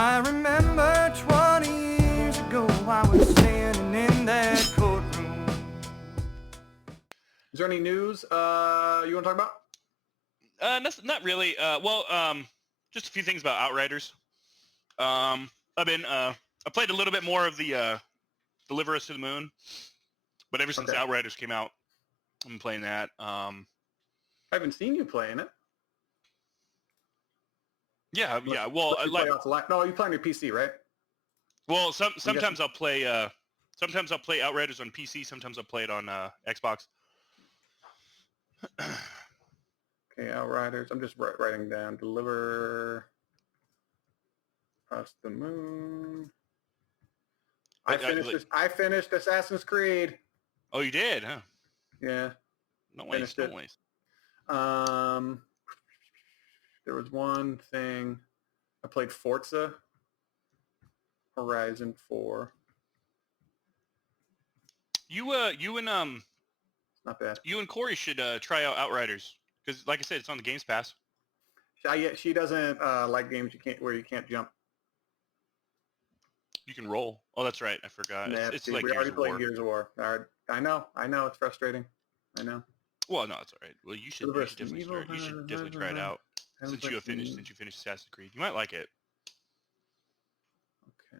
I remember 20 years ago, I was standing in that courtroom. Is there any news you want to talk about? Not really. Just a few things about Outriders. I played a little bit more of the Deliver Us to the Moon, but ever since Outriders came out, I've been playing that. I haven't seen you playing it. Yeah. Well, you play on your PC, right? Well, sometimes I'll play. Sometimes I'll play Outriders on PC. Sometimes I'll play it on Xbox. Okay, Outriders. I'm just writing down. Deliver Us the Moon. I finished Assassin's Creed. Oh, you did, huh? Yeah. No ways. There was one thing. I played Forza Horizon 4. You and Not bad. You and Corey should try out Outriders because, like I said, it's on the Games Pass. She doesn't like games where you can't jump. You can roll. Oh, that's right. I forgot. It's like we already played Gears of War. I know. It's frustrating. I know. Well, no, it's all right. Well, you should definitely start. You should definitely try it out since you finished Assassin's Creed. You might like it.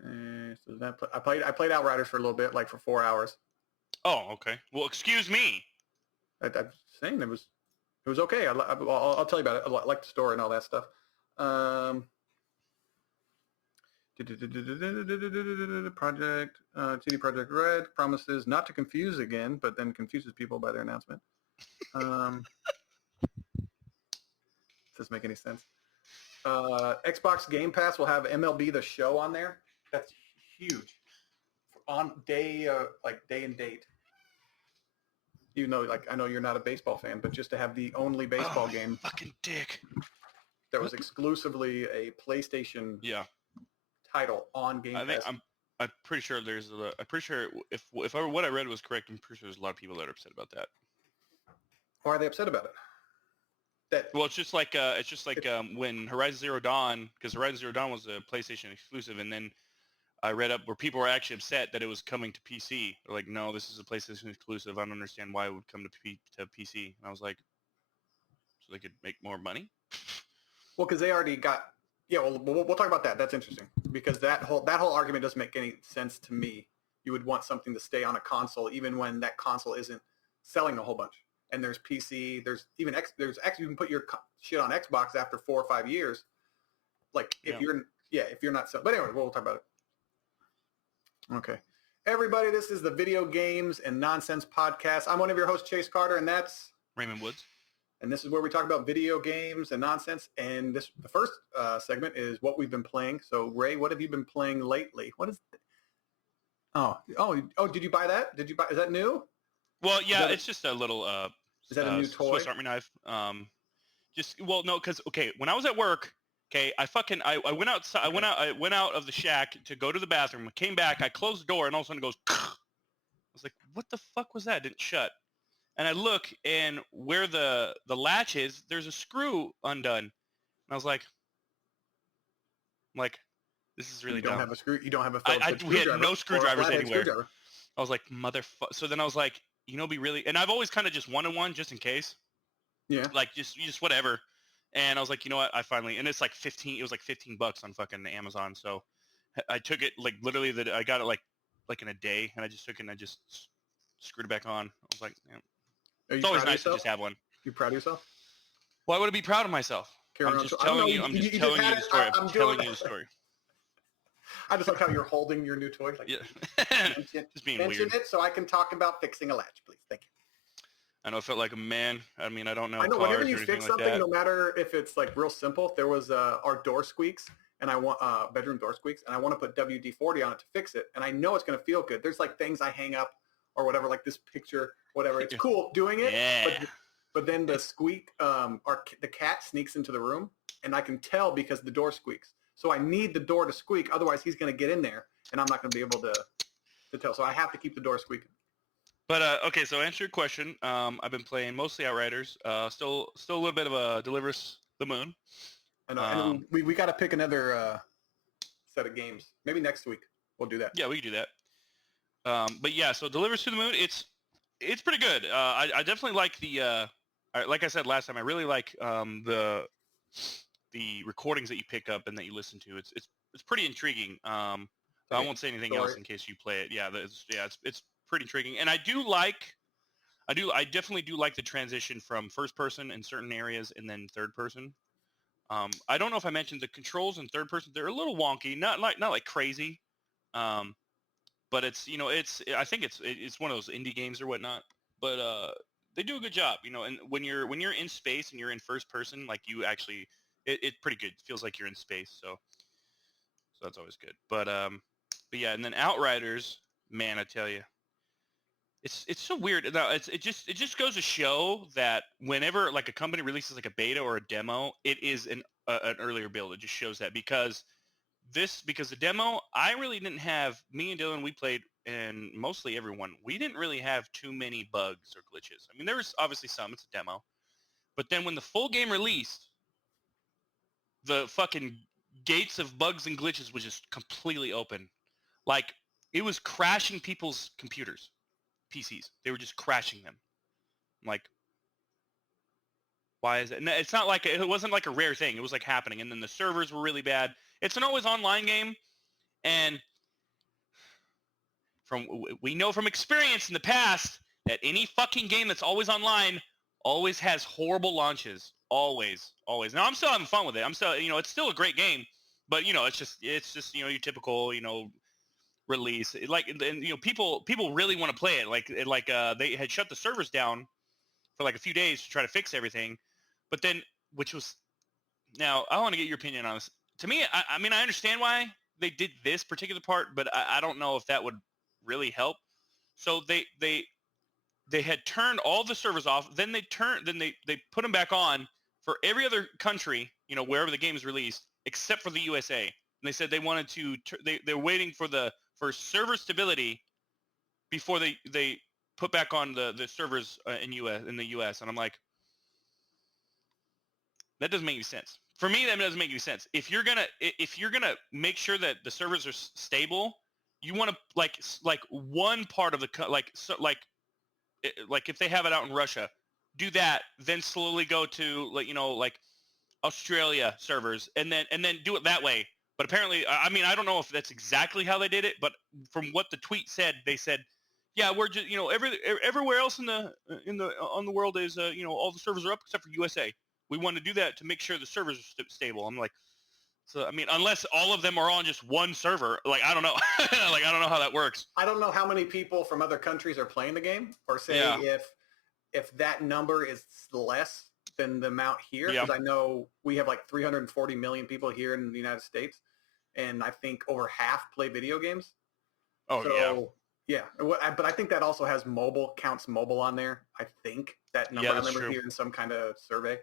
Okay, so I played Outriders for a little bit, like for 4 hours. Oh, okay. Well, excuse me. I'm saying it was okay. I'll tell you about it. I like the story and all that stuff. Project CD Projekt Red promises not to confuse again, but then confuses people by their announcement. Doesn't make any sense. Xbox Game Pass will have MLB The Show on there. That's huge. On day and date. Even though, I know you're not a baseball fan, but just to have the only baseball game. Fucking dick. That was exclusively a PlayStation. Yeah. Title on Game Pass. I'm pretty sure I'm pretty sure if what I read was correct, I'm pretty sure there's a lot of people that are upset about that. Why are they upset about it? Well, it's just like when Horizon Zero Dawn, because Horizon Zero Dawn was a PlayStation exclusive, and then I read up where people were actually upset that it was coming to PC. They're like, no, this is a PlayStation exclusive. I don't understand why it would come to PC. And I was like, so they could make more money? Well, because they already got. Yeah, well, we'll talk about that. That's interesting because that whole argument doesn't make any sense to me. You would want something to stay on a console even when that console isn't selling a whole bunch. And there's PC, there's even there's X. You can put your shit on Xbox after 4 or 5 years. Like if you're not selling. But anyway, we'll talk about it. Okay, everybody, this is the Video Games and Nonsense Podcast. I'm one of your hosts, Chase Carter, and that's Raymond Woods. And this is where we talk about video games and nonsense. And the first segment is what we've been playing. So, Ray, what have you been playing lately? What is it? Oh! Did you buy that? Is that new? Well, yeah, it's just a little. Is that a new toy? Swiss Army knife. Because when I was at work, I went outside. I went out of the shack to go to the bathroom. I came back. I closed the door, and all of a sudden it goes. I was like, "What the fuck was that?" It didn't shut. And I look, and where the latch is, there's a screw undone. And I was like, this is really dumb. You don't have a We had no screwdrivers anywhere. I was like, motherfucker. So then I was like, be really. And I've always kind of just wanted one just in case. Yeah. Like just whatever. And I was like, you know what? I finally. And it's like $15 on fucking Amazon. So I took it literally I got it like in a day, and I just took it and I just screwed it back on. I was like, yeah. It's always nice to just have one. You proud of yourself? Why would I be proud of myself? I'm just telling you the story. I'm telling you the story. I just like how you're holding your new toy. Yeah. Just being mention weird. It so I can talk about fixing a latch, please. Thank you. I know I felt like a man. I mean, I don't know. I know whenever you fix something, like no matter if it's real simple. There was our door squeaks, and I want bedroom door squeaks, and I want to put WD-40 on it to fix it, and I know it's going to feel good. There's things I hang up or whatever, like this picture, whatever. It's cool doing it, yeah. But then the squeak, the cat sneaks into the room, and I can tell because the door squeaks. So I need the door to squeak, otherwise he's going to get in there, and I'm not going to be able to tell. So I have to keep the door squeaking. But okay, so answer your question. I've been playing mostly Outriders. Still a little bit of a Deliver Us the Moon. I know. And we got to pick another set of games. Maybe next week we'll do that. Yeah, we can do that. But yeah, so Delivers to the Moon, it's pretty good. I definitely like the like I said last time, I really like the recordings that you pick up and that you listen to. It's pretty intriguing. I won't say anything else in case you play it. Yeah, it's pretty intriguing, and I definitely do like the transition from first person in certain areas and then third person. I don't know if I mentioned the controls in third person. They're a little wonky, not like crazy. But it's I think it's one of those indie games or whatnot. But they do a good job, and when you're in space and you're in first person, like you actually, it's pretty good. It feels like you're in space, so that's always good. But yeah, and then Outriders, man, I tell you, it's so weird. No, it just goes to show that whenever like a company releases like a beta or a demo, it is an earlier build. It just shows that because the demo, I really didn't have, me and Dylan, we played, and mostly everyone, we didn't really have too many bugs or glitches. I mean, there was obviously some, it's a demo. But then when the full game released, the fucking gates of bugs and glitches was just completely open. Like, it was crashing people's computers, PCs. They were just crashing them. Like, why is it? It's not like, it wasn't like a rare thing. It was like happening. And then the servers were really bad. It's an always online game. And we know from experience in the past that any fucking game that's always online always has horrible launches. Always. Now I'm still having fun with it. I'm still, it's still a great game, but it's just your typical, release. Like, and people really want to play it. Like they had shut the servers down for like a few days to try to fix everything, but then now I want to get your opinion on this. To me, I mean, I understand why they did this particular part, but I don't know if that would really help. So they had turned all the servers off. Then they put them back on for every other country, wherever the game is released, except for the USA. And they said they wanted to. They're waiting for server stability before they put back on the servers in the US. And I'm like, that doesn't make any sense. For me, that doesn't make any sense. If you're gonna make sure that the servers are stable, you want to like one part of the like if they have it out in Russia, do that. Then slowly go to like Australia servers, and then do it that way. But apparently, I mean, I don't know if that's exactly how they did it, but from what the tweet said, they said, yeah, we're just everywhere else on the world is all the servers are up except for USA. We want to do that to make sure the servers are stable. I'm like, so I mean, unless all of them are on just one server, like I don't know, like I don't know how that works. I don't know how many people from other countries are playing the game, or say if that number is less than the amount here, because I know we have like 340 million people here in the United States, and I think over half play video games. Oh, so, yeah. But I think that also has counts mobile on there. I think that number, I remember hearing some kind of survey.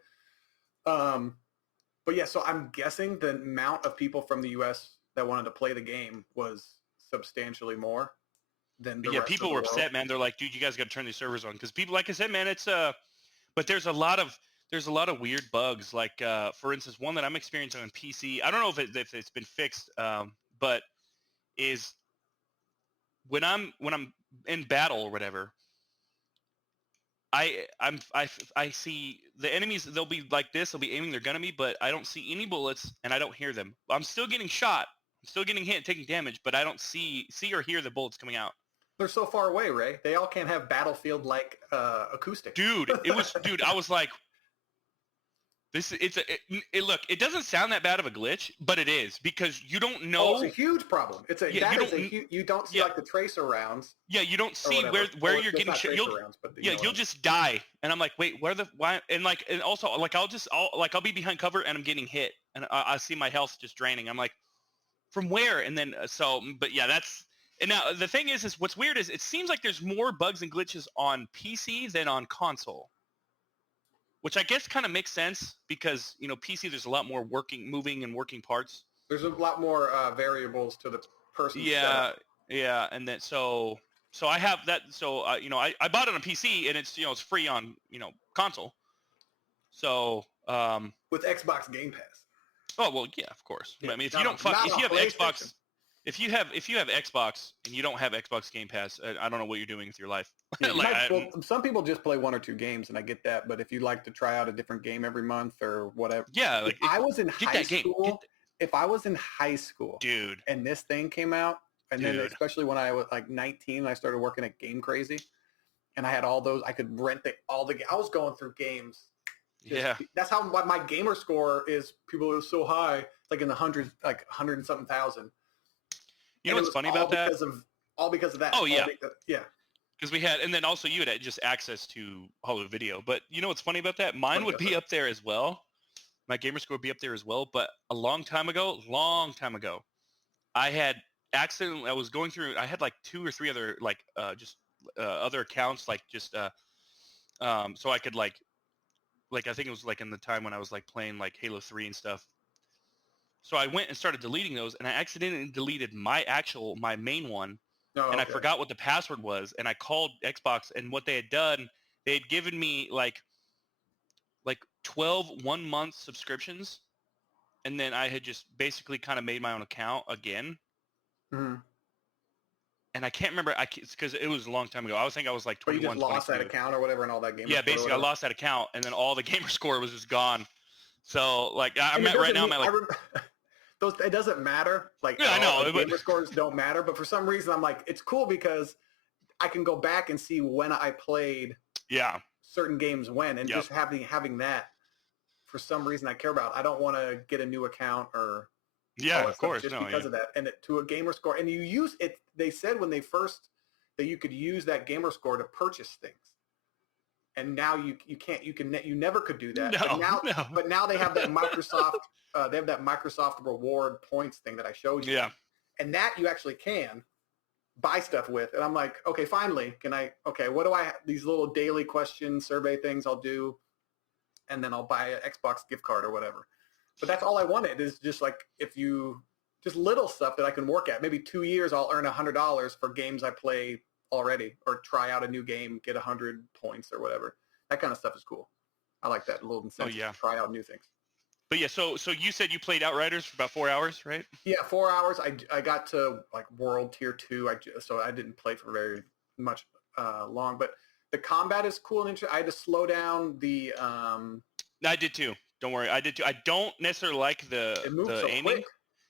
But yeah, so I'm guessing the amount of people from the U.S. that wanted to play the game was substantially more than the rest people of the were world. upset, man. They're like, dude, you guys got to turn these servers on, because people, like I said, man, it's but there's a lot of weird bugs. Like for instance, one that I'm experiencing on PC. I don't know if it's been fixed, but is when I'm in battle or whatever, I see the enemies. They'll be like this. They'll be aiming their gun at me, but I don't see any bullets, and I don't hear them. I'm still getting shot. I'm still getting hit, taking damage, but I don't see or hear the bullets coming out. They're so far away, Ray. They all can't have Battlefield-like acoustics. Dude, I was like, look, it doesn't sound that bad of a glitch, but it is, because you don't know. Oh, it's a huge problem. You don't see like the tracer rounds. Yeah, you don't see where you're getting shot. You'll just die. And I'm like, wait, why? And also I'll be behind cover and I'm getting hit, and I see my health just draining. I'm like, from where? And then but yeah, and now the thing is what's weird is it seems like there's more bugs and glitches on PC than on console. Which I guess kind of makes sense, because PC, there's a lot more moving and working parts. There's a lot more variables to the person. Yeah, and then so I have that. So I bought it on PC, and it's free on console. So with Xbox Game Pass. Oh well, yeah, of course. Yeah, I mean, if not you don't on- fuck, not if on you have PlayStation. Xbox, if you have Xbox and you don't have Xbox Game Pass, I don't know what you're doing with your life. Yeah, you Like, might, well, some people just play 1 or 2 games, and I get that. But if you like to try out a different game every month or whatever, yeah, if like I was in get high that game, school, if I was in high school, dude. and this thing came out, and then Dude. especially when I was like 19, I started working at Game Crazy, and I had all those. I could rent all the. I was going through games. Yeah. That's how my gamer score is. People are so high, like in the hundreds, like 100 and something thousand. You know what's funny about that? All because of that. Oh, yeah. Yeah. Because we had, and then also you had just access to Hollywood Video. But you know what's funny about that? Mine would be up there as well. My gamer score would be up there as well. But a long time ago, I had accidentally, I was going through, I had like 2 or 3 other like other accounts, like just so I could like I think it was like in the time when I was like playing like Halo 3 and stuff. So I went and started deleting those, and I accidentally deleted my main one. Oh, and I okay. forgot what the password was, and I called Xbox, and what they had done, they had given me like 12 1-month subscriptions, and then I had just basically kind of made my own account again. Mhm. And I can't remember, because it was a long time ago. I think I was like But you 21, just lost 22. that account or whatever, and all that game. Yeah, basically I lost that account, and then all the gamer score was just gone. So like I'm at right now, I'm at like those. It doesn't matter. Like yeah, I know, but gamer scores don't matter. But for some reason, I'm like, it's cool because I can go back and see when I played yeah, certain games when, and Yep. just having that. For some reason, I care about. I don't want to get a new account or yeah, all that of stuff course, just no, because yeah. of that. And to a gamer score, and you use it. They said when they first that you could use that gamer score to purchase things. And now you can't, you never could do that. No. But now they have that Microsoft they have that Microsoft reward points thing that I showed you. Yeah. And that you actually can buy stuff with. And I'm like, okay, finally, what do these little daily question survey things I'll do, and then I'll buy an Xbox gift card or whatever. But that's all I wanted is just like just little stuff that I can work at. Maybe 2 years I'll earn $100 for games I play already, or try out a new game, get 100 points or whatever. That kind of stuff is cool. I like that little incentive yeah. to try out new things. But yeah, so you said you played Outriders for about 4 hours, right? Yeah, 4 hours. I got to like World Tier 2. So I didn't play for very much long, but the combat is cool and interesting. I had to slow down the. I did too. Don't worry, I did too. I don't necessarily like It moves the so aiming. quick.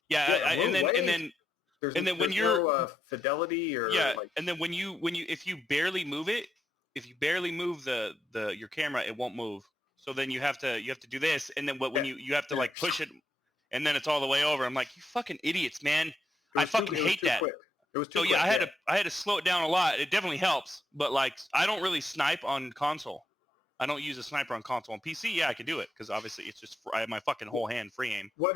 Yeah, it moved and then there's when you're no, fidelity or like, and then when you if you barely move it, if you barely move the your camera, it won't move. So then you have to do this, and then when you have to like push it, and then it's all the way over. I'm like, you fucking idiots, man! I fucking hate that. Quick. It was too So quick. yeah, I had to slow it down a lot. It definitely helps, but like I don't really snipe on console. I don't use a sniper on console. On PC, yeah, I can do it because obviously it's just I have my fucking whole hand free aim. What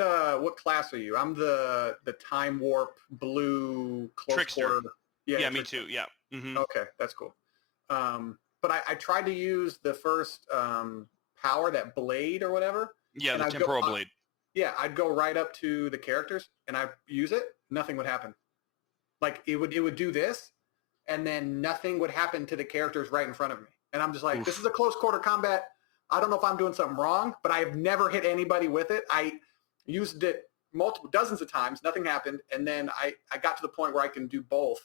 class are you? I'm the time warp blue close Trickster. quarter. Yeah, me Trickster. too. Yeah. Mm-hmm. Okay, that's cool. But I tried to use the first power, that blade or whatever. Yeah, and the temporal blade. Yeah, I'd go right up to the characters and I use it. Nothing would happen. Like it would do this, and then nothing would happen to the characters right in front of me. And I'm just like, This is a close quarter combat. I don't know if I'm doing something wrong, but I have never hit anybody with it. I used it dozens of times. Nothing happened. And then I got to the point where I can do both.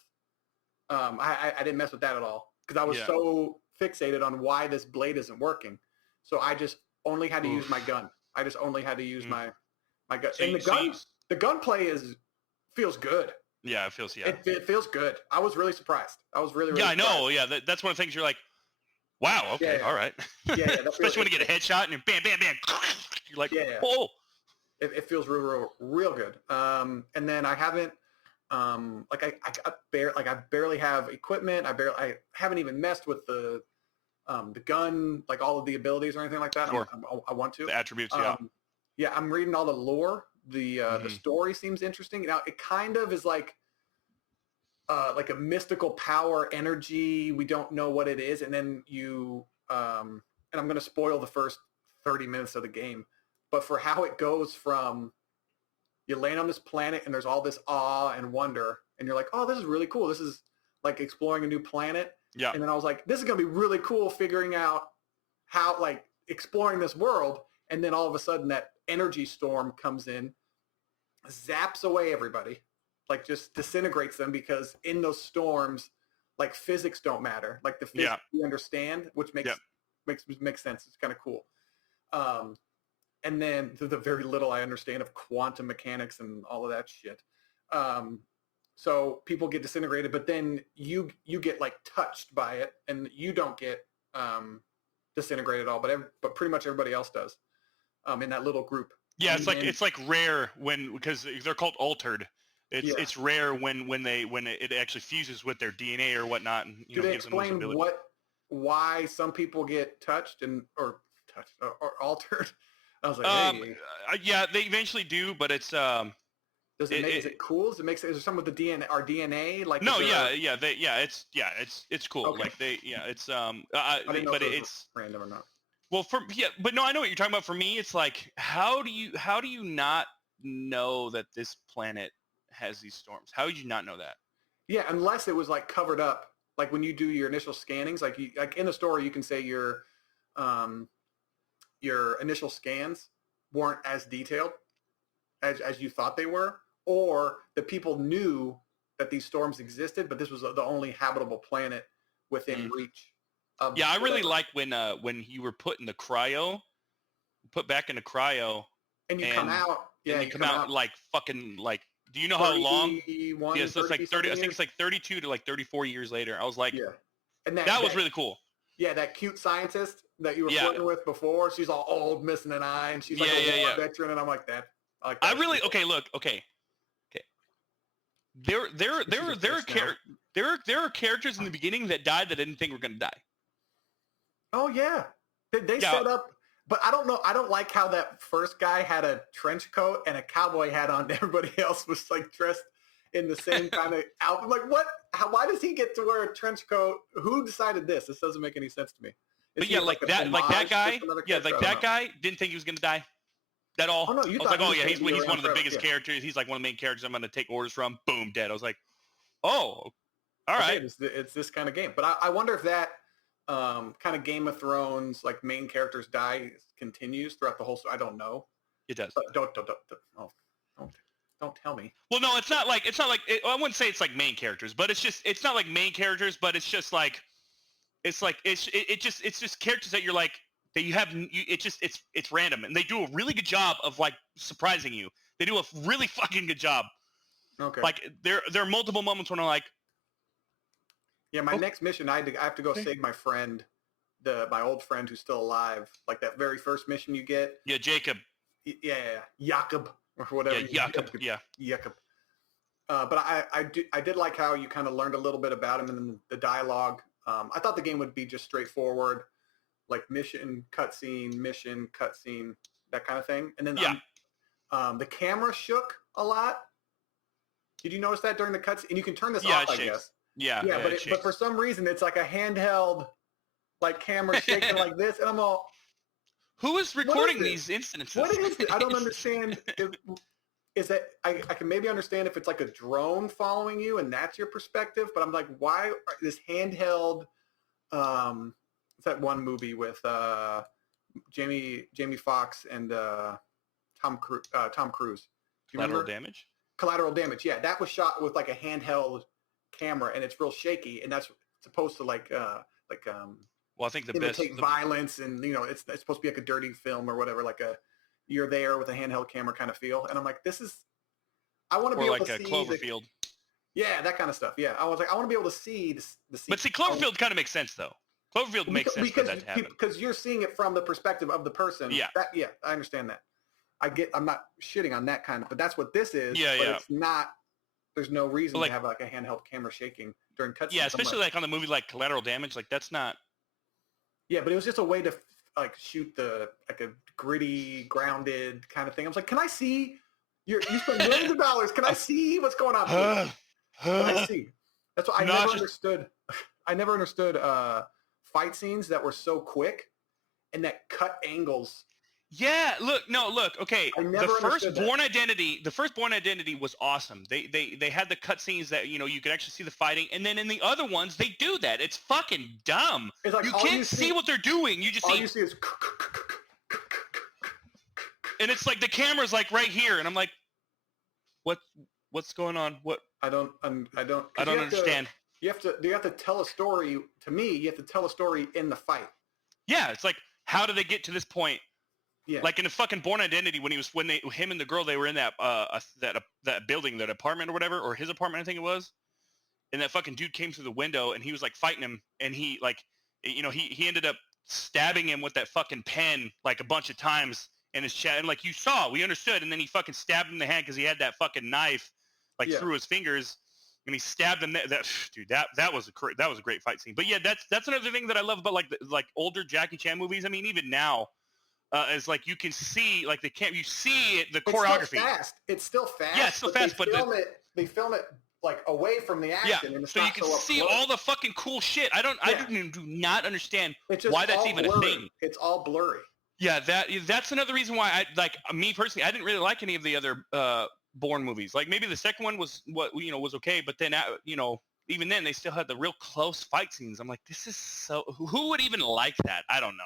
I didn't mess with that at all because I was so fixated on why this blade isn't working. So I just only had to use my gun. I just only had to use my gun. So and the gunplay feels good. Yeah, it feels It feels good. I was really surprised. I was really I surprised. know. Yeah, that's one of the things you're like, wow, okay, all right. Yeah, Especially when you get a headshot and you're bam, bam, bam. You're like, whoa. It feels real good. And then I haven't I barely have equipment. I haven't even messed with the gun, like all of the abilities or anything like that. Sure. I want to. The attributes, Yeah, I'm reading all the lore. The story seems interesting. Now it kind of is like a mystical power energy. We don't know what it is, and then and I'm going to spoil the first 30 minutes of the game, but for how it goes from you land on this planet and there's all this awe and wonder, and you're like, oh, this is really cool. This is like exploring a new planet. Yeah. And then I was like, this is going to be really cool figuring out how, like, exploring this world. and then all of a sudden that energy storm comes in, zaps away everybody, like just disintegrates them, because in those storms, like physics don't matter. Like the physics we understand, which makes sense. It's kind of cool. And then the very little I understand of quantum mechanics and all of that shit. So people get disintegrated, but then you get like touched by it, and you don't get disintegrated at all, but pretty much everybody else does in that little group. Yeah, and it's like rare because they're called altered. It's rare when it actually fuses with their DNA or whatnot, and do they explain why some people get touched or altered? I was like, hey. Yeah, they eventually do, but it's is it cool? Is there some with the DNA, our DNA? Like no, it's cool. Okay. Like it's but it's random or not. Well, but no, I know what you're talking about. For me, it's like how do you not know that this planet has these storms? How would you not know that? Yeah, unless it was like covered up. Like when you do your initial scannings, like in the story, you can say your initial scans weren't as detailed as you thought they were, or the people knew that these storms existed, but this was the only habitable planet within reach. I really like when you were put in the put back in the cryo, and you come out. Yeah, and you come out like fucking like. Do you know how long? Yeah, so it's like 30. I think it's like 32 to like 34 years later. I was like, and that was really cool. Yeah, that cute scientist that you were flirting with before. She's all old, missing an eye, and she's like a war veteran, and I'm like that. I really okay. There are characters in the beginning that died that didn't think were going to die. Oh yeah, they set up. But I don't know. I don't like how that first guy had a trench coat and a cowboy hat on. Everybody else was like dressed in the same kind of outfit. Like what? Why does he get to wear a trench coat? Who decided this? This doesn't make any sense to me. But yeah, like that guy. Yeah, like that guy didn't think he was going to die at all. Oh no, I was like, oh yeah, he's one of the biggest characters. He's like one of the main characters I'm going to take orders from. Boom, dead. I was like, oh, all right. It's this kind of game. But I wonder if that kind of Game of Thrones, like main characters die, continues throughout the whole story. I don't know. It does. But don't tell me. Well, no, it's not like I wouldn't say it's like main characters, but it's not like main characters, but it's just like it's just characters that you're like that you have. It's random, and they do a really good job of like surprising you. They do a really fucking good job. Okay. Like there are multiple moments when I'm like. Yeah, my next mission, I have to go save my friend, my old friend who's still alive. Like that very first mission you get. Yeah, Jacob. Yeah, Jakob or whatever. Yeah, Jakob. Yeah. Jakob. But I did like how you kind of learned a little bit about him and the dialogue. I thought the game would be just straightforward, like mission, cutscene, that kind of thing. And then the camera shook a lot. Did you notice that during the cutscene? And you can turn this off, I guess. Yeah, but for some reason it's like a handheld, like camera shaking like this, and I'm all. Who is recording these incidences? What is it? I don't understand. Is that I can maybe understand if it's like a drone following you and that's your perspective, but I'm like, why this handheld? It's that one movie with Jamie Foxx and Tom Cruise. Collateral Damage. Collateral Damage. Yeah, that was shot with like a handheld camera, and it's real shaky, and that's supposed to like well, I think the imitate violence, and it's supposed to be like a dirty film or whatever, like you're there with a handheld camera kind of feel, and I'm like, I want to be able to see Cloverfield. Yeah, that kind of stuff. Yeah, I was like, I want to be able to see the But see, Cloverfield kind of makes sense though. Cloverfield makes sense for that to happen because you're seeing it from the perspective of the person. Yeah, I understand that. I'm not shitting on that kind of, but that's what this is. Yeah, but it's not. There's no reason to have like a handheld camera shaking during cutscenes. Yeah, especially like on the movie like Collateral Damage, like that's not. Yeah, but it was just a way to like shoot like a gritty, grounded kind of thing. I was like, can I see? You spent millions of dollars. Can I see what's going on? Can I see? That's what I never understood. I never understood fight scenes that were so quick and that cut angles. Yeah, look. Okay, the first Born Identity was awesome. They had the cutscenes that you could actually see the fighting, and then in the other ones they do that. It's fucking dumb. It's like you can't see what they're doing. You just all you see is and it's like the camera's like right here, and I'm like, what's going on? What? I don't understand. You have to tell a story. To me, you have to tell a story in the fight. Yeah, it's like, how did they get to this point? Yeah. Like in the fucking Born Identity, when him and the girl, they were in that building, that apartment or whatever, or his apartment, I think it was. And that fucking dude came through the window, and he was like fighting him, and he like, he ended up stabbing him with that fucking pen like a bunch of times in his chest. And like we understood, and then he fucking stabbed him in the hand because he had that fucking knife like through his fingers, and he stabbed him. That was a great fight scene. But yeah, that's another thing that I love about like older Jackie Chan movies. I mean, even now. Is like you can see like you see it, the choreography. It's still fast. Yeah, it's still fast, but they film it like away from the action. Yeah, and it's so you can see all the fucking cool shit. I do not understand why that's even blurry. a thing. It's all blurry. Yeah, that's another reason why me personally, I didn't really like any of the other Bourne movies. Like maybe the second one was was okay, but then even then they still had the real close fight scenes. I'm like, this is so. Who would even like that? I don't know.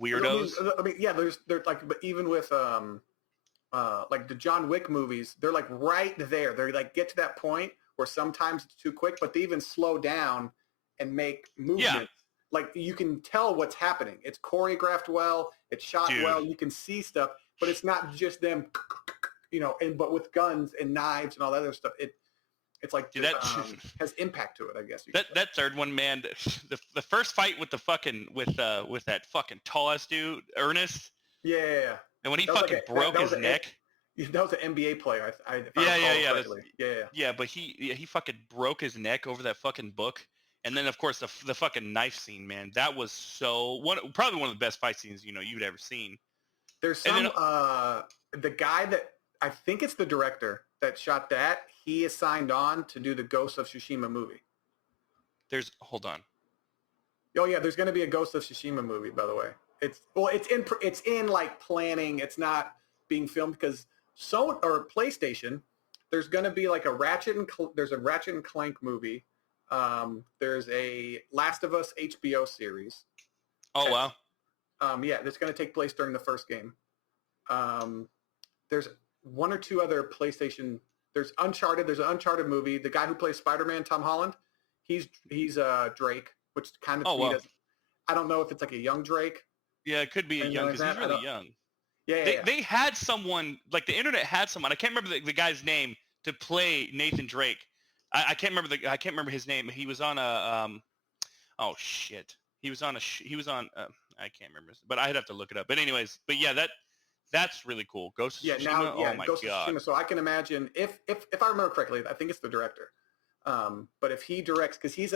Weirdos. I mean, yeah. There's like, but even with like the John Wick movies, they're like right there. They're like get to that point where sometimes it's too quick, but they even slow down and make movements. Yeah. Like you can tell what's happening. It's choreographed well. It's shot well. You can see stuff, but it's not just them, but with guns and knives and all that other stuff. It's like that has impact to it, I guess. That third one, man, the first fight with the fucking with that fucking tall ass dude, Ernest. Yeah. And when he fucking broke his neck. That was an NBA player. Yeah. But he fucking broke his neck over that fucking book, and then of course the fucking knife scene, man. That was probably one of the best fight scenes you'd ever seen. There's some the guy that I think it's the director that shot that. He is signed on to do the Ghost of Tsushima movie. Hold on. Oh yeah, there's going to be a Ghost of Tsushima movie, by the way. It's in like planning. It's not being filmed because PlayStation. There's going to be like there's a Ratchet and Clank movie. There's a Last of Us HBO series. Oh wow. Yeah, that's going to take place during the first game. There's one or two other PlayStation. There's Uncharted. There's an Uncharted movie. The guy who plays Spider-Man, Tom Holland, he's Drake, which kind of I don't know if it's like a young Drake. Yeah, it could be a young because he's really young. Yeah, they had someone like the internet had someone. I can't remember the guy's name to play Nathan Drake. I can't remember his name. He was on a oh shit. He was on I can't remember, but I'd have to look it up. But anyways, yeah, that's really cool. Ghost of Tsushima. Oh my Ghost god. Of Tsushima. So I can imagine if I remember correctly, I think it's the director. But if he directs, because he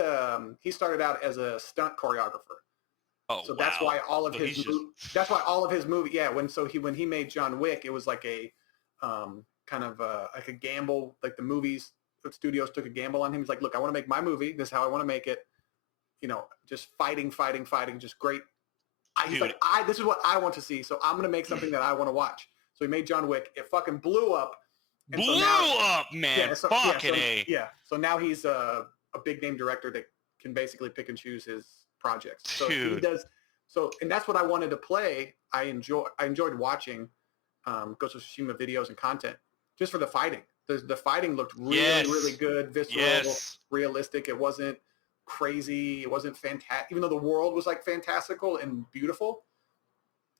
started out as a stunt choreographer. Oh, so that's why all of his movie. Yeah, when he made John Wick, it was like a kind of like a gamble. Like the studios took a gamble on him. He's like, look, I want to make my movie. This is how I want to make it. Just fighting, just great. He's like, this is what I want to see, so I'm going to make something that I want to watch. So he made John Wick. It fucking blew up. Man. Yeah, fucking A. Yeah, so now he's a big name director that can basically pick and choose his projects. So he does. So, and that's what I wanted to play. I enjoyed watching Ghost of Tsushima videos and content just for the fighting. The fighting looked really, really good, visceral, realistic. It wasn't crazy. It wasn't fantastic. Even though the world was like fantastical and beautiful,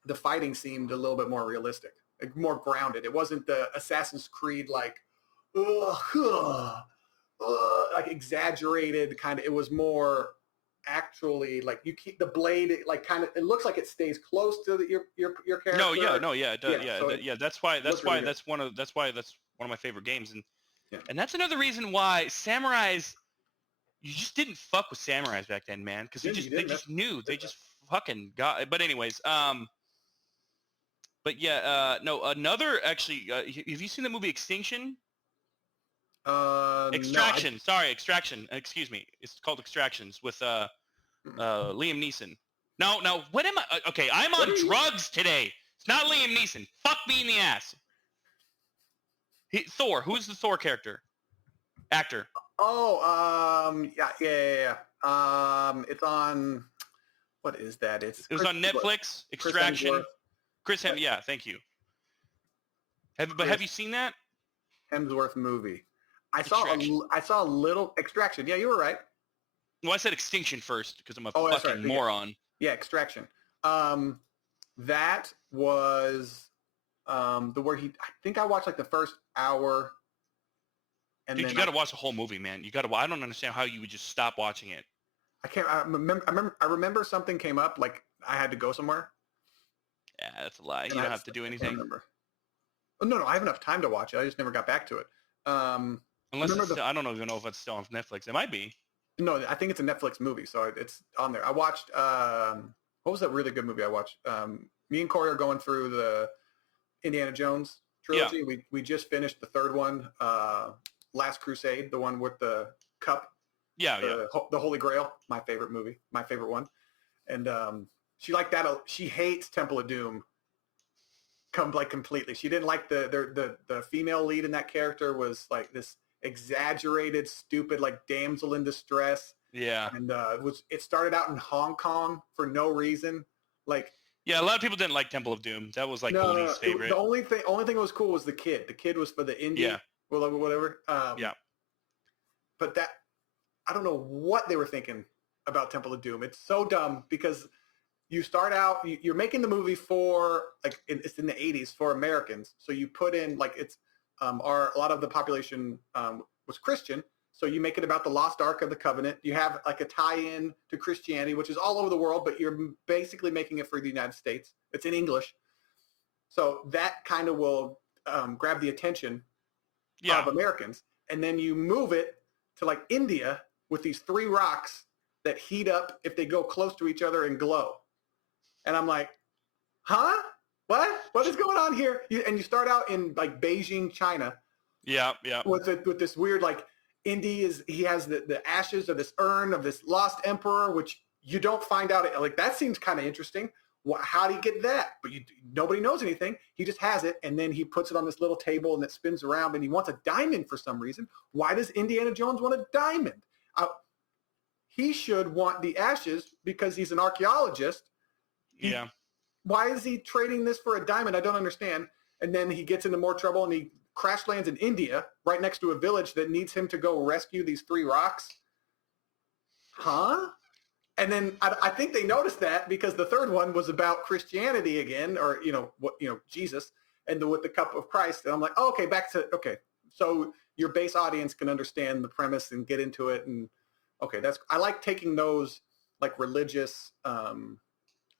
the fighting seemed a little bit more realistic, like more grounded. It wasn't the Assassin's Creed like exaggerated kind of. It was more actually like you keep the blade like kind of. It looks like it stays close to your character. That's why that's one of my favorite games, and that's another reason why samurais. You just didn't fuck with samurais back then, man, because they just knew. They just fucking got. But anyways, but yeah, no. Another actually. Have you seen the movie Extinction? Extraction. Sorry, Extraction. Excuse me. It's called Extractions with Liam Neeson. No. What am I? Okay, I'm on drugs today. It's not Liam Neeson. Fuck me in the ass. Thor. Who's the Thor character? Actor. Oh, yeah. It's on. What is that? It was on Netflix. Extraction. Chris Hemsworth. Yeah, thank you. Have you seen that? Hemsworth movie. Extraction. I saw a little Extraction. Yeah, you were right. Well, I said Extinction first because I'm a Oh, that's fucking right. moron. Yeah, Extraction. That was the where he. I think I watched like the first hour, and Dude, then you got to watch the whole movie, man. You got to. I don't understand how you would just stop watching it. I can't. I remember something came up. Like I had to go somewhere. Yeah, that's a lie. You and don't I have to do can't anything. remember. Oh, no, I have enough time to watch it. I just never got back to it. Unless it's I don't even know if it's still on Netflix. It might be. No, I think it's a Netflix movie, so it's on there. I watched. What was that really good movie I watched? Me and Corey are going through the Indiana Jones trilogy. Yeah. We just finished the third one, Last Crusade, the one with the cup. Yeah, the Holy Grail, my favorite movie, my favorite one. And she liked that. She hates Temple of Doom. Completely. She didn't like the female lead in that character was like this exaggerated, stupid, like damsel in distress. Yeah. And it started out in Hong Kong for no reason. Like yeah, a lot of people didn't like Temple of Doom. That was like the least favorite. The only thing that was cool was the kid. The kid was for the indie. Yeah. Or whatever. Yeah. But that I don't know what they were thinking about Temple of Doom. It's so dumb because you start out, you're making the movie for like it's in the 80s for Americans. So you put in like it's a lot of the population was Christian. So you make it about the lost Ark of the Covenant. You have like a tie-in to Christianity, which is all over the world, but you're basically making it for the United States. It's in English. So that kind of will grab the attention of Americans. And then you move it to like India with these 3 rocks that heat up if they go close to each other and glow. And I'm like, huh? What? What is going on here? And you start out in like Beijing, China. Yeah. With this weird like he has the ashes of this urn of this lost emperor, which you don't find out. Like that seems kind of interesting. How do you get that? But nobody knows anything. He just has it, and then he puts it on this little table, and it spins around, and he wants a diamond for some reason. Why does Indiana Jones want a diamond? He should want the ashes because he's an archaeologist. Yeah. Why is he trading this for a diamond? I don't understand. And then he gets into more trouble, and he crash lands in India, right next to a village that needs him to go rescue these 3 rocks. Huh? And then I think they noticed that because the third one was about Christianity again, or Jesus, and with the cup of Christ. And I'm like, oh, okay, so your base audience can understand the premise and get into it. And okay, I like taking those like religious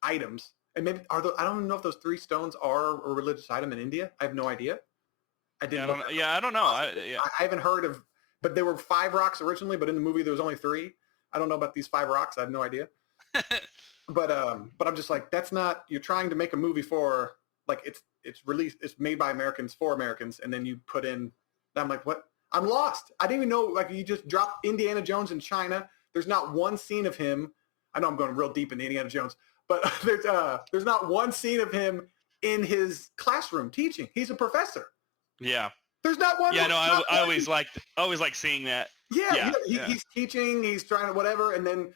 items, and maybe I don't know if those 3 stones are a religious item in India. I have no idea. I don't know. I haven't heard of, but there were 5 rocks originally, but in the movie there was only 3. I don't know about these 5 rocks. I have no idea. But I'm just like, that's not. You're trying to make a movie for like it's released. It's made by Americans for Americans, and then you put in. I'm like, what? I'm lost. I didn't even know. Like you just dropped Indiana Jones in China. There's not one scene of him. I know I'm going real deep into Indiana Jones, but there's not one scene of him in his classroom teaching. He's a professor. Yeah. There's not one. Yeah, no, I always like seeing that. Yeah. He's teaching. He's trying to whatever, and then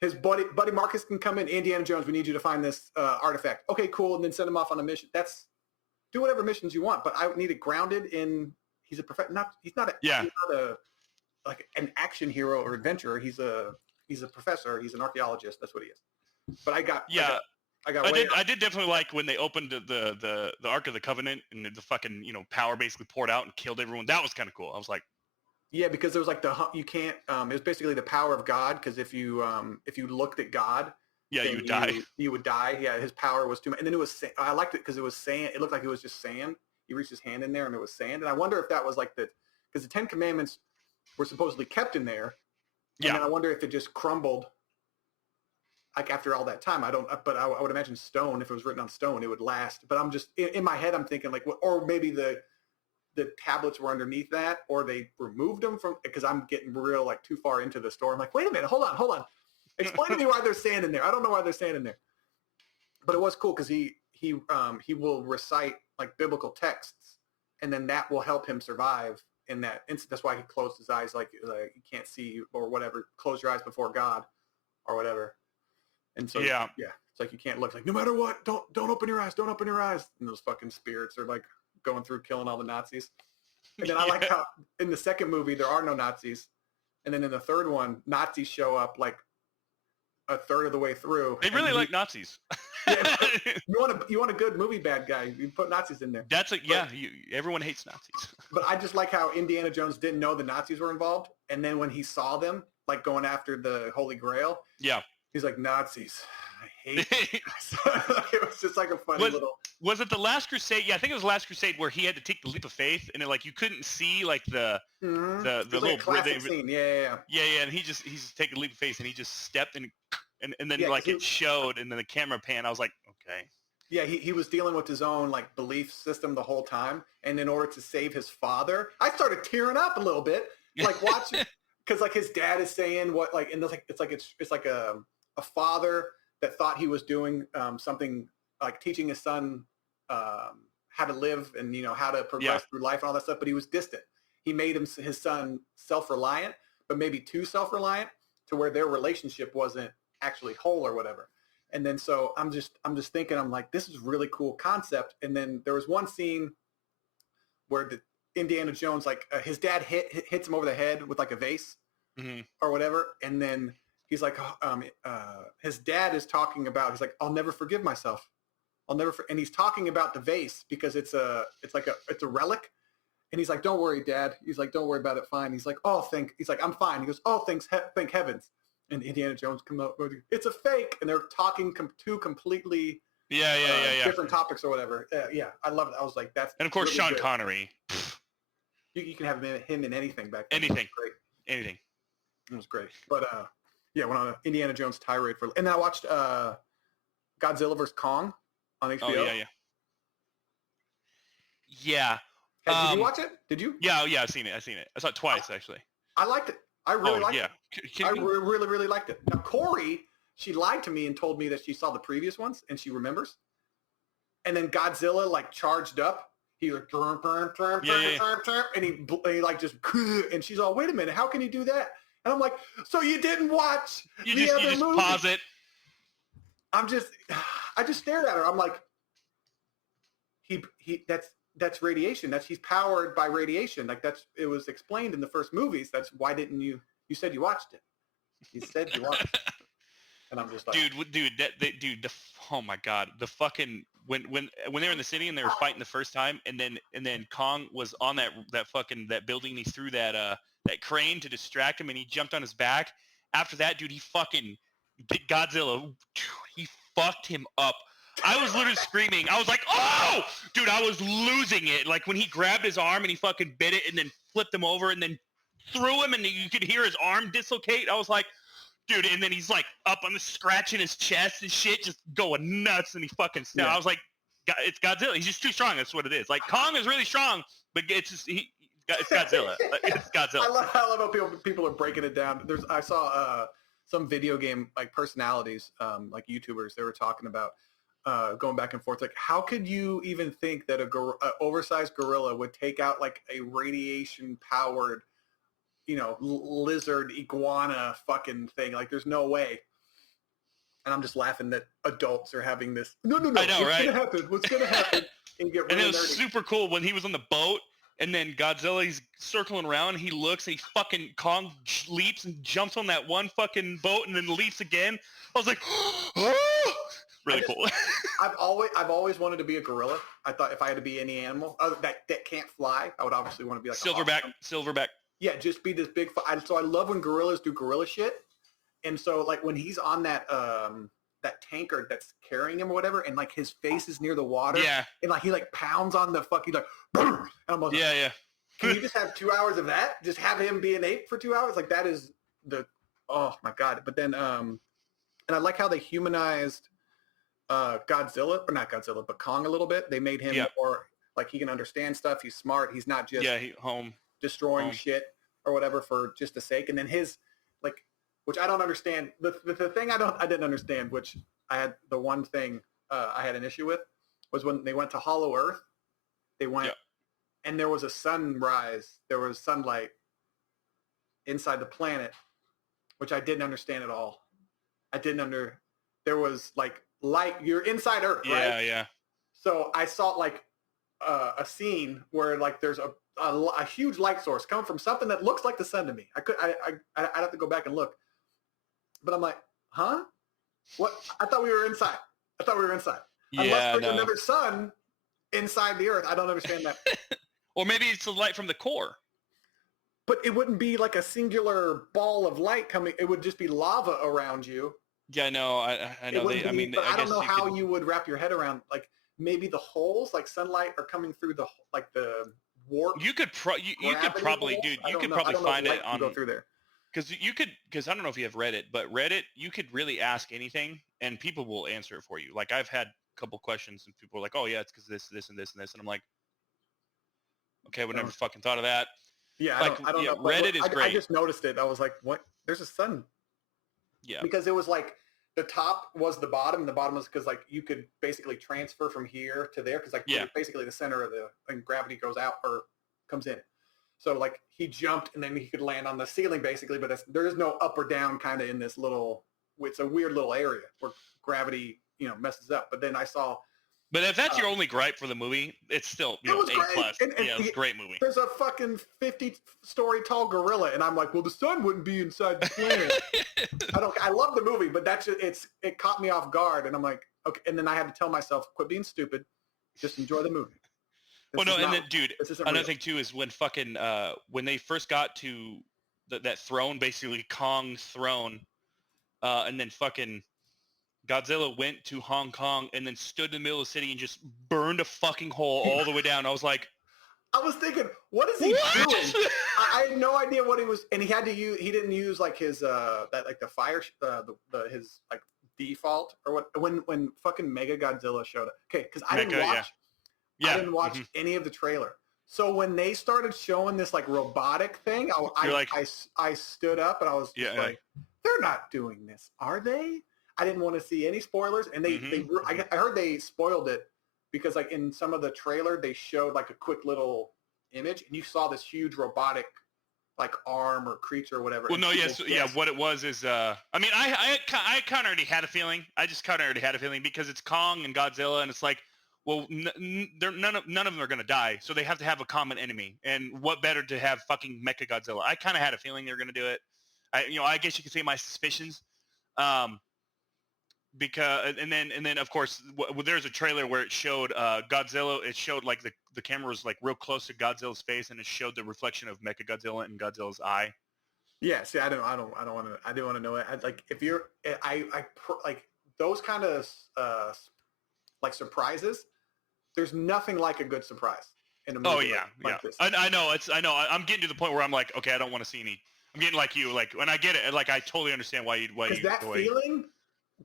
his buddy Marcus can come in. Indiana Jones, we need you to find this artifact. Okay, cool, and then send him off on a mission. Do whatever missions you want, but I need it grounded in. He's a professor. He's not like an action hero or adventurer. He's a professor. He's an archaeologist. That's what he is. But I did definitely like when they opened the Ark of the Covenant and the fucking power basically poured out and killed everyone. That was kind of cool. I was like, yeah, because there was like you can't. It was basically the power of God. Because if you looked at God, yeah, you would die. You would die. Yeah, his power was too much. And then it was. I liked it because it was sand. It looked like it was just sand. He reached his hand in there and it was sand. And I wonder if that was like because the 10 Commandments were supposedly kept in there. And then I wonder if it just crumbled. Like after all that time, but I would imagine stone. If it was written on stone, it would last. But I'm just in my head, I'm thinking like, or maybe the tablets were underneath that, or they removed them from. Because I'm getting real like too far into the story. I'm like, wait a minute, hold on. Explain to me why they're standing there. I don't know why they're standing there. But it was cool because he will recite like biblical texts, and then that will help him survive in that instant. That's why he closed his eyes, like you can't see or whatever. Close your eyes before God, or whatever. And so it's like you can't look. Like no matter what, don't open your eyes. Don't open your eyes. And those fucking spirits are like going through killing all the Nazis. And then I like how in the second movie there are no Nazis, and then in the third one Nazis show up like a third of the way through. They really like Nazis. Yeah, you want a good movie bad guy, you put Nazis in there. Everyone hates Nazis. But I just like how Indiana Jones didn't know the Nazis were involved, and then when he saw them like going after the Holy Grail, he's like, Nazis, I hate it was just like a funny little. Was it the Last Crusade? Yeah, I think it was Last Crusade where he had to take the leap of faith, and like you couldn't see like the little classic scene. Yeah. And he's just taking a leap of faith, and he just stepped and then like it showed, and then the camera pan. I was like, okay. Yeah, he was dealing with his own like belief system the whole time, and in order to save his father, I started tearing up a little bit, like watching, because like his dad is saying what like, and it's like a father that thought he was doing something like teaching his son how to live and how to progress through life and all that stuff, but he was distant. He made his son self-reliant, but maybe too self-reliant to where their relationship wasn't actually whole or whatever. And then so I'm just thinking, I'm like, this is really cool concept. And then there was one scene where the Indiana Jones, like his dad hits him over the head with like a vase or whatever, and then he's like, his dad is talking about, he's like, I'll never forgive myself. And he's talking about the vase because it's a relic. And he's like, don't worry, Dad. He's like, don't worry about it. Fine. He's like, he's like, I'm fine. He goes, thank heavens. And Indiana Jones come up, it's a fake. And they're talking two completely different topics or whatever. I love it. I was like, that's. And of course, really Sean good. Connery. You can have him in anything back then. Anything. Great. Anything. It was great. But went on an Indiana Jones tirade and then I watched Godzilla vs. Kong on HBO. Oh, yeah. Yeah. Hey, did you watch it? Did you? Yeah, I've seen it. I saw it twice, actually. I liked it. I really liked it. I really, really liked it. Now, Corey, she lied to me and told me that she saw the previous ones and she remembers. And then Godzilla, like, charged up. He like, and he like just, and she's all, wait a minute, how can you do that? And I'm like, so you didn't watch the other movie? You just pause it. I just stared at her. I'm like, that's radiation. He's powered by radiation. Like it was explained in the first movies. That's why didn't you said you watched it. You said you watched it. And I'm just like, oh my God. The fucking, when they were in the city and they were fighting the first time, and then Kong was on that building, and he threw that crane to distract him, and he jumped on his back. After that, dude, he fucking Godzilla, he fucked him up. I was literally screaming. I was like, oh! Dude, I was losing it. Like when he grabbed his arm and he fucking bit it and then flipped him over and then threw him and you could hear his arm dislocate. I was like, dude, and then he's like up on the scratching his chest and shit, just going nuts, and he fucking snapped. I was like, it's Godzilla. He's just too strong. That's what it is. Like Kong is really strong, but it's just it's Godzilla. It's Godzilla. I love how people are breaking it down. I saw some video game like personalities, like YouTubers. They were talking about going back and forth. Like, how could you even think that a oversized gorilla would take out like a radiation powered, lizard iguana fucking thing? Like, there's no way. And I'm just laughing that adults are having this. No. I know, What's gonna happen? And get really and it was nerdy. super cool when he was on the boat, and then Godzilla, he's circling around. He looks, and he fucking Kong leaps and jumps on that one fucking boat, and then leaps again. I was like, oh! Really cool. I've always wanted to be a gorilla. I thought if I had to be any animal that can't fly, I would obviously want to be like silverback. Yeah, just be this big. So I love when gorillas do gorilla shit. And so like when he's on that tanker that's carrying him or whatever, and like his face is near the water, and like he like pounds on the fucking like, and I'm like, can you just have 2 hours of that? Just have him be an ape for 2 hours? Like that is oh my God. But then and I like how they humanized Godzilla, or not Godzilla, but Kong a little bit. They made him more like he can understand stuff. He's smart. He's not just destroying shit or whatever for just the sake. And then his like, which I don't understand. The thing I didn't understand, which I had the one thing I had an issue with, was when they went to Hollow Earth. They went and there was a sunrise. There was sunlight inside the planet, which I didn't understand at all. There was like light. You're inside Earth, right? Yeah. So I saw like a scene where like there's a huge light source coming from something that looks like the sun to me. I'd have to go back and look, but I'm like, huh? What? I thought we were inside. Unless there's another sun inside the Earth. I don't understand that. Or maybe it's the light from the core. But it wouldn't be like a singular ball of light coming. It would just be lava around you. Yeah, I know. I know. But I don't know how you would wrap your head around, like, maybe the holes, like sunlight are coming through the warp. You could probably find it on, go through there. Because I don't know if you have Reddit, but Reddit, you could really ask anything and people will answer it for you. Like I've had a couple questions and people are like, oh yeah, it's because this and this and this. And I'm like, okay, we never fucking thought of that. Yeah, like, I don't know. Reddit is great. I just noticed it. I was like, what? There's a sun. Yeah. Because it was like the top was the bottom and the bottom was because like you could basically transfer from here to there because like basically the center of and gravity goes out or comes in. So like he jumped and then he could land on the ceiling basically, but there is no up or down kind of in this little, it's a weird little area where gravity, messes up. But then I saw. But if that's your only gripe for the movie, it's still A+. It was a great movie. There's a fucking 50-story tall gorilla, and I'm like, well, the sun wouldn't be inside the planet. I love the movie, but it caught me off guard, and I'm like, okay. And then I had to tell myself, quit being stupid, just enjoy the movie. Another thing too is when fucking when they first got to that throne, basically Kong's throne, and then fucking Godzilla went to Hong Kong and then stood in the middle of the city and just burned a fucking hole all the way down. I was like, I was thinking, what is he doing? I had no idea what he was, and he didn't use like his the fire his like default or what when fucking Mega Godzilla showed up. Okay, because I didn't watch any of the trailer. So when they started showing this like robotic thing, I stood up and I was like, they're not doing this, are they? I didn't want to see any spoilers, and I heard they spoiled it because like in some of the trailer they showed like a quick little image, and you saw this huge robotic like arm or creature or whatever. Well, no, what it was is, I kind of already had a feeling. I just kind of already had a feeling because it's Kong and Godzilla, and it's like, well, none of them are gonna die, so they have to have a common enemy, and what better to have fucking Mecha Godzilla? I kind of had a feeling they were gonna do it. I guess you could say my suspicions. Because and then of course there's a trailer where it showed Godzilla. It showed like the camera was like real close to Godzilla's face, and it showed the reflection of Mecha Godzilla in Godzilla's eye. Yeah, see, I don't want to. I do want to know it. Like if you're, like those kind of like surprises. There's nothing like a good surprise in a movie. Oh yeah, like this. I know. I'm getting to the point where I'm like, okay, I don't want to see any. I'm getting like you. Like when I get it, like I totally understand why you. Because that feeling.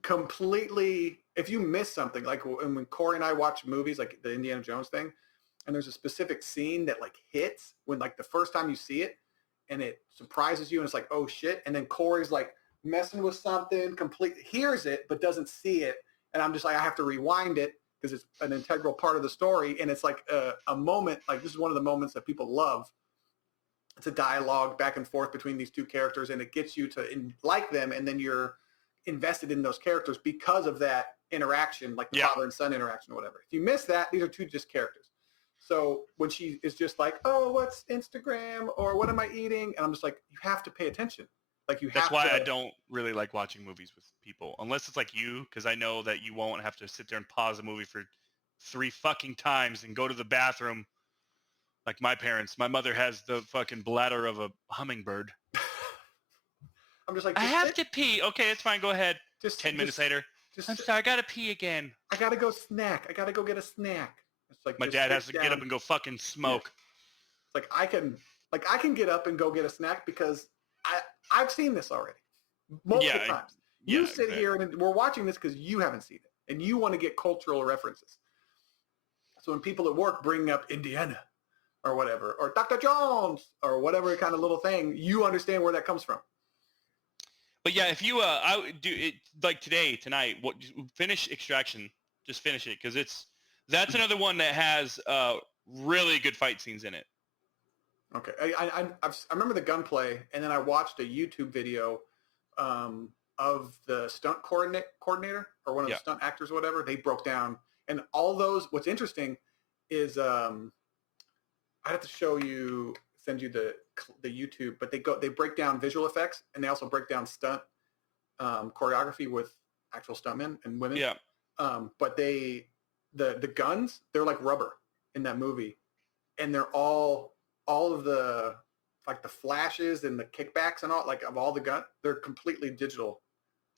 Completely, if you miss something, like when Corey and I watch movies like the Indiana Jones thing, and there's a specific scene that like hits when like the first time you see it and it surprises you and it's like, oh shit, and then Corey's like messing with something, completely hears it but doesn't see it, and I'm just like, I have to rewind it because it's an integral part of the story, and it's like a moment, like this is one of the moments that people love. It's a dialogue back and forth between these two characters, and it gets you to like them, and then you're invested in those characters because of that interaction, like the father and son interaction or whatever. If you miss that, these are two just characters. So when she is just like, oh, what's Instagram or what am I eating? And I'm just like, you have to pay attention. Like That's why I don't really like watching movies with people, unless it's like you, because I know that you won't have to sit there and pause a movie for 3 fucking times and go to the bathroom like my parents. My mother has the fucking bladder of a hummingbird. I'm just like, I have to pee. Okay, it's fine. Go ahead. 10 minutes later. I'm sorry. I got to pee again. I got to go snack. I got to go get a snack. It's like my dad has to get up and go fucking smoke. Yeah. It's like I can get up and go get a snack because I've seen this already multiple times. You sit here and we're watching this because you haven't seen it and you want to get cultural references. So when people at work bring up Indiana or whatever, or Dr. Jones or whatever kind of little thing, you understand where that comes from. But yeah, if you I would do it like tonight, finish Extraction, just finish it because that's another one that has really good fight scenes in it. Okay, I remember the gunplay, and then I watched a YouTube video of the stunt coordinator or one of the stunt actors or whatever. They broke down, and all those. What's interesting is I have to send you the YouTube, but they break down visual effects and they also break down stunt choreography with actual stuntmen and women. Yeah. But the guns, they're like rubber in that movie, and they're all of the like the flashes and the kickbacks and all like of all the gun, they're completely digital.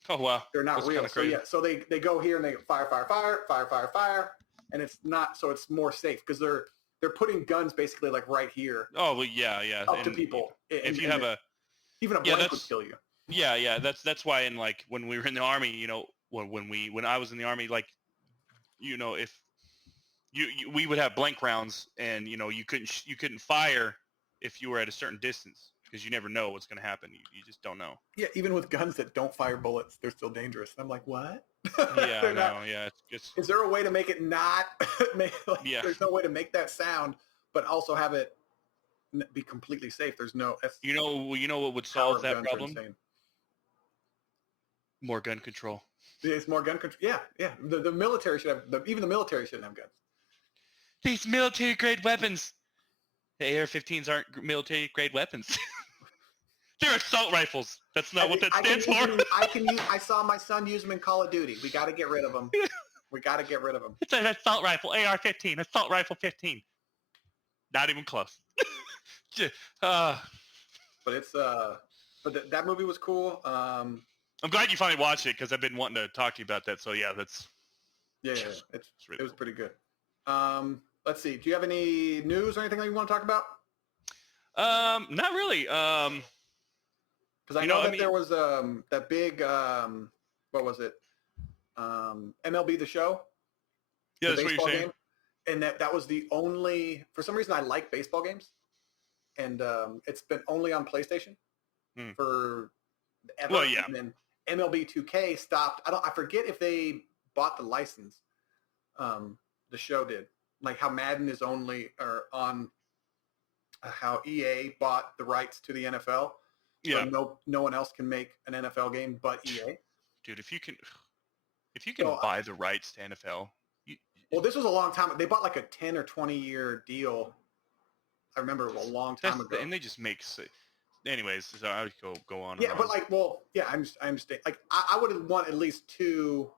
Oh wow. They're not That's real. kinda So crazy. yeah, so they go here and they fire, fire, fire, fire, fire, fire, and it's not so it's more safe because they're putting guns basically like right here Oh well, yeah. up to And people. if you have a even a yeah, blank would that's kill you. yeah. That's why in like when we were in the army, you know, when I was in the army, like, you know, if we would have blank rounds, and you know you couldn't fire if you were at a certain distance because you never know what's going to happen. You just don't know. Yeah, even with guns that don't fire bullets, they're still dangerous. And I'm like, what? Yeah, They're I not- know. Yeah, it's Is there a way to make it not? Yeah. There's no way to make that sound, but also have it be completely safe. There's no. you know what would power solve of that guns are problem? insane. More gun control. It's more gun control. Yeah. The military should have. Even the military shouldn't have guns. These military grade weapons. The AR-15s aren't military grade weapons. They're assault rifles. That's not what that stands for. I saw my son use them in Call of Duty. We got to get rid of them. We got to get rid of them. It's an assault rifle, AR-15, assault rifle 15. Not even close. But it's but that movie was cool. I'm glad you finally watched it because I've been wanting to talk to you about that. So yeah, that's Yeah. it's really It was cool. pretty good. Let's see. Do you have any news or anything that you want to talk about? Not really. Because I know that there was that big what was it? MLB The Show. Yeah, the that's what you're baseball saying. game. And that was the only. For some reason, I like baseball games, and it's been only on PlayStation for ever. Well, yeah. And then MLB 2K stopped. I forget if they bought the license. The show did, like how Madden is only or on how EA bought the rights to the NFL. Yeah, So no one else can make an NFL game but EA. dude, if you can So, buy the rights to NFL, Well, this was a long time. They bought like a 10 or 20-year deal. I remember a long time ago. and they just make. Anyways, so I would go on. Yeah, and but on. like, well, yeah, I understand. Like, I would want at least 2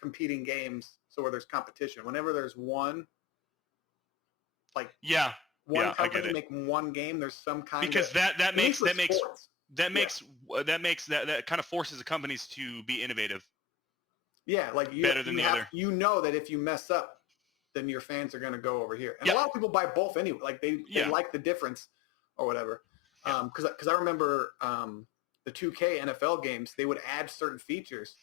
competing games, so where there's competition. Whenever there's one, like yeah, one I get company it. make one game, there's some kind Because of that at makes least with sports. that kind of forces the companies to be innovative. Yeah, like better than the other. You know that if you mess up, then your fans are going to go over here. And Yeah. a lot of people buy both anyway. Like they like the difference or whatever. Yeah. Because I remember the 2K NFL games, they would add certain features,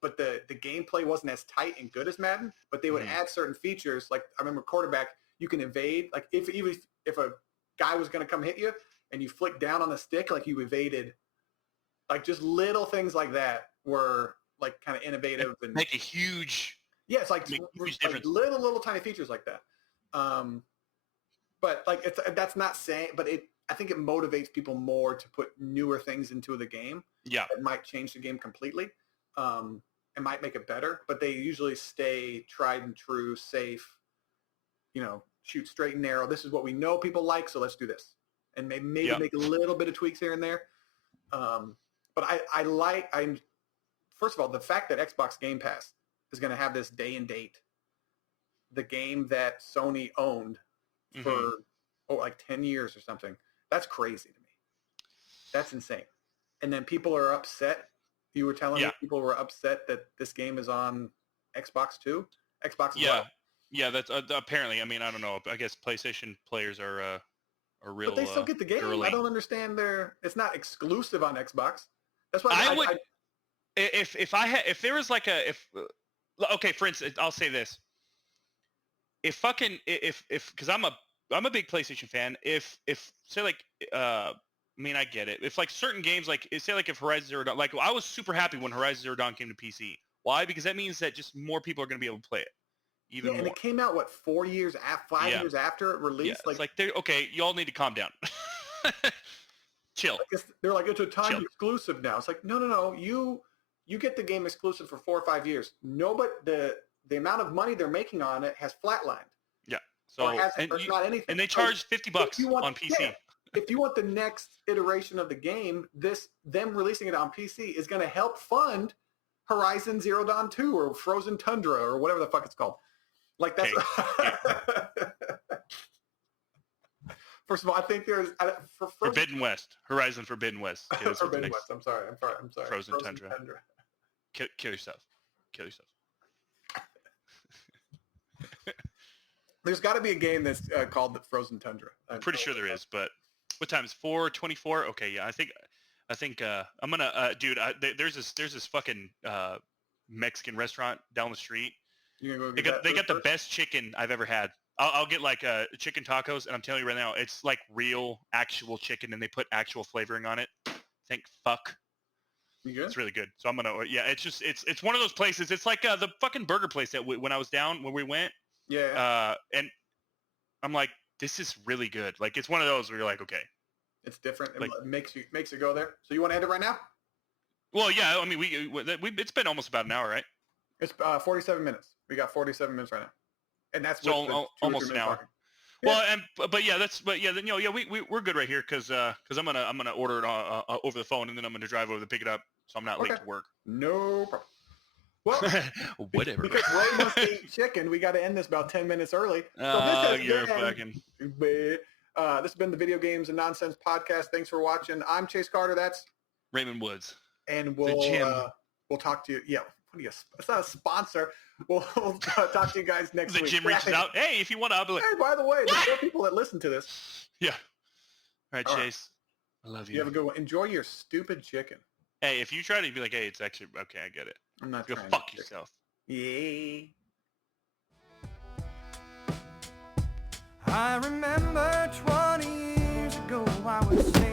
but the gameplay wasn't as tight and good as Madden. But they would add certain features. Like I remember quarterback, you can evade. Like if a guy was going to come hit you and you flick down on the stick, like you evaded. Like just little things like that were like kind of innovative and Make a huge. yeah, it's like, Make a huge like difference. little tiny features like that. But like that's not saying, but I think it motivates people more to put newer things into the game. Yeah, It might change the game completely. It might make it better, but they usually stay tried and true, safe. You know, shoot straight and narrow. This is what we know people like, so let's do this, and maybe make a little bit of tweaks here and there. But I'm first of all, the fact that Xbox Game Pass is going to have this day and date, the game that Sony owned for like 10 years or something, that's crazy to me. That's insane. And then people are upset. You were telling me people were upset that this game is on Xbox too? Xbox as well. Yeah, that's apparently. I mean, I don't know. I guess PlayStation players are real. But they still get the game. girly. I don't understand it's not exclusive on Xbox. That's why I would. If there was like okay, for instance, I'll say this. If because I'm a big PlayStation fan. If say like I mean I get it. If like certain games like say like if Horizon Zero Dawn, like I was super happy when Horizon Zero Dawn came to PC. Why? Because that means that just more people are going to be able to play it. Even more. And it came out 5 years after it released. Yeah, it's like okay, you all need to calm down. Chill. They're like, it's a time exclusive now. It's like, no. You get the game exclusive for 4 or 5 years. No, but the amount of money they're making on it has flatlined. So or has and, or not anything. and they Like, charge $50 if you want- on PC. yeah, if you want the next iteration of the game, them releasing it on PC is going to help fund Horizon Zero Dawn 2 or Frozen Tundra or whatever the fuck it's called. Like that's. First of all, I think there's for Frozen, Forbidden West. Horizon Forbidden West. Okay, that's what the Forbidden next- West. I'm sorry. Frozen Tundra. Kill yourself. Kill yourself. There's got to be a game that's called the Frozen Tundra. I'm pretty sure there is, but what time is 4:24? Okay, yeah, I think I'm gonna dude. There's this fucking Mexican restaurant down the street. You gonna go They get got the best chicken I've ever had. I'll get like chicken tacos, and I'm telling you right now, it's like real, actual chicken, and they put actual flavoring on it. Thank fuck. You good? It's really good. So I'm gonna, yeah. It's just, it's one of those places. It's like the fucking burger place that when I was down when we went. Yeah. And I'm like, this is really good. Like it's one of those where you're like, okay. It's different. Like, It makes you go there. So you want to end it right now? Well, yeah. I mean, we it's been almost about an hour, right? It's 47 minutes. We got 47 minutes right now, and that's So with the 2 or 3 almost an minutes hour. talking. Well, but then we're good right here because I'm gonna order it over the phone and then I'm gonna drive over to pick it up so I'm not late to work. No problem. Well, Whatever. because Ray wants to eat chicken, we got to end this about 10 minutes early. Oh, you're fucking. This has been the Video Games and Nonsense podcast. Thanks for watching. I'm Chase Carter. That's Raymond Woods. And The we'll talk to you. Yeah, what are you? It's not a sponsor. We'll talk to you guys next week. The gym reaches out. Hey, if you want to, I'll be like, Hey, by the way, there's more people that listen to this. yeah. All right, All right. Chase. I love you. You have a good one. Enjoy your stupid chicken. Hey, if you try to be like, hey, it's actually okay, I get it. I'm not Go trying fuck to yourself. Yeah. I remember 20 years ago I was saying